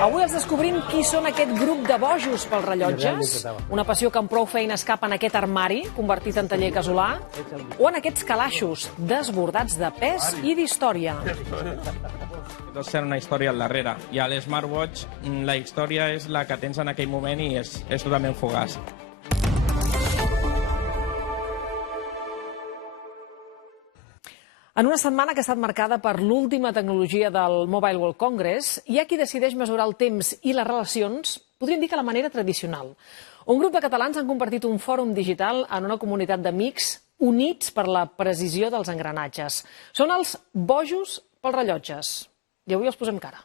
Avui els descobrim qui són aquest grup de bojos pels rellotges, una passió que amb prou feines cap en aquest armari, convertit en taller casolà, o en aquests calaixos, desbordats de pes i d'història. Tot sent una història al darrere. I a l'Smartwatch la història és la que tens en aquell moment i és totalment fugaç. En una setmana que ha estat marcada per l'última tecnologia del Mobile World Congress, hi ha qui decideix mesurar el temps i les relacions, podríem dir que a la manera tradicional. Un grup de catalans han convertit un fòrum digital en una comunitat d'amics units per la precisió dels engranatges. Són els bojos pels rellotges. I avui els posem cara.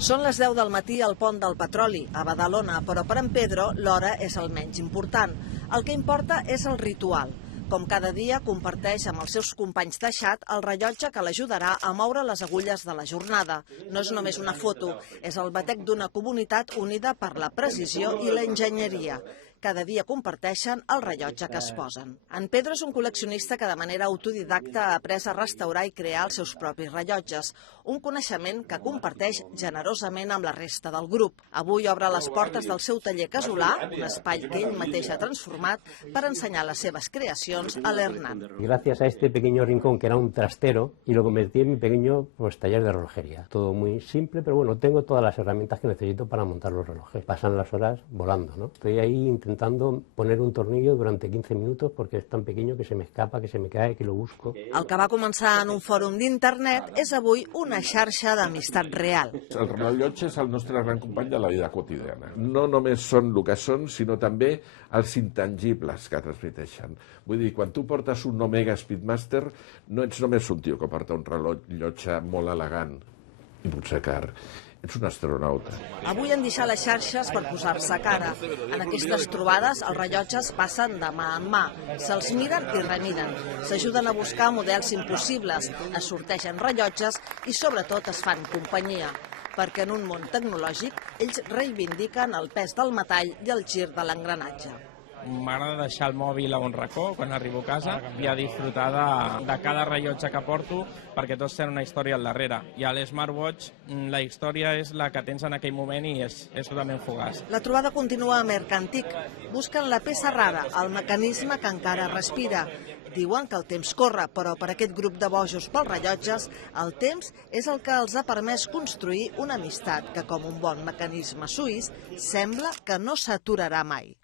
Són les 10 del matí al pont del Petroli, a Badalona, però per en Pedro l'hora és el menys important. El que importa és el ritual. Com cada dia, comparteix amb els seus companys de xat el rellotge que l'ajudarà a moure les agulles de la jornada. No és només una foto, és el batec d'una comunitat unida per la precisió i l'enginyeria. Cada dia comparteixen el rellotge que es posen. En Pedro és un col·leccionista que de manera autodidacta ha après a restaurar i crear els seus propis rellotges, un coneixement que comparteix generosament amb la resta del grup. Avui obre les portes del seu taller casolà, un espai que ell mateix ha transformat per ensenyar les seves creacions a l'Hernán. Gracias a este pequeño rincón que era un trastero y lo convertí en mi pequeño taller de relojería. Todo muy simple, pero bueno, tengo todas las herramientas que necesito para montar los relojes. Pasan las horas volando, ¿no? Estoy ahí intentando poner un tornillo durante 15 minutos porque es tan pequeño que se me escapa, que se me cae, que lo busco. El que va començar en un fòrum d'internet és avui una xarxa d'amistat real. El rellotge és el nostre gran company de la vida quotidiana. No només són el que són, sinó també els intangibles que transmeteixen. Vull dir, quan tu portes un Omega Speedmaster, no ets només un tio que porta un rellotge molt elegant i potser car. Ets un astronauta. Avui han deixat les xarxes per posar-se cara. En aquestes trobades, els rellotges passen de mà en mà. Se'ls miren i remiren. S'ajuden a buscar models impossibles, es sortegen rellotges i, sobretot, es fan companyia. Perquè en un món tecnològic, ells reivindiquen el pes del metall i el gir de l'engranatge. M'agrada deixar el mòbil a un racó quan arribo a casa i a disfrutar de cada rellotge que porto perquè tots tenen una història al darrere. I a l'Smartwatch la història és la que tens en aquell moment i és totalment fugaç. La trobada continua a Mercantic. Busquen la peça rara, el mecanisme que encara respira. Diuen que el temps corre, però per aquest grup de bojos pels rellotges, el temps és el que els ha permès construir una amistat que, com un bon mecanisme suís, sembla que no s'aturarà mai.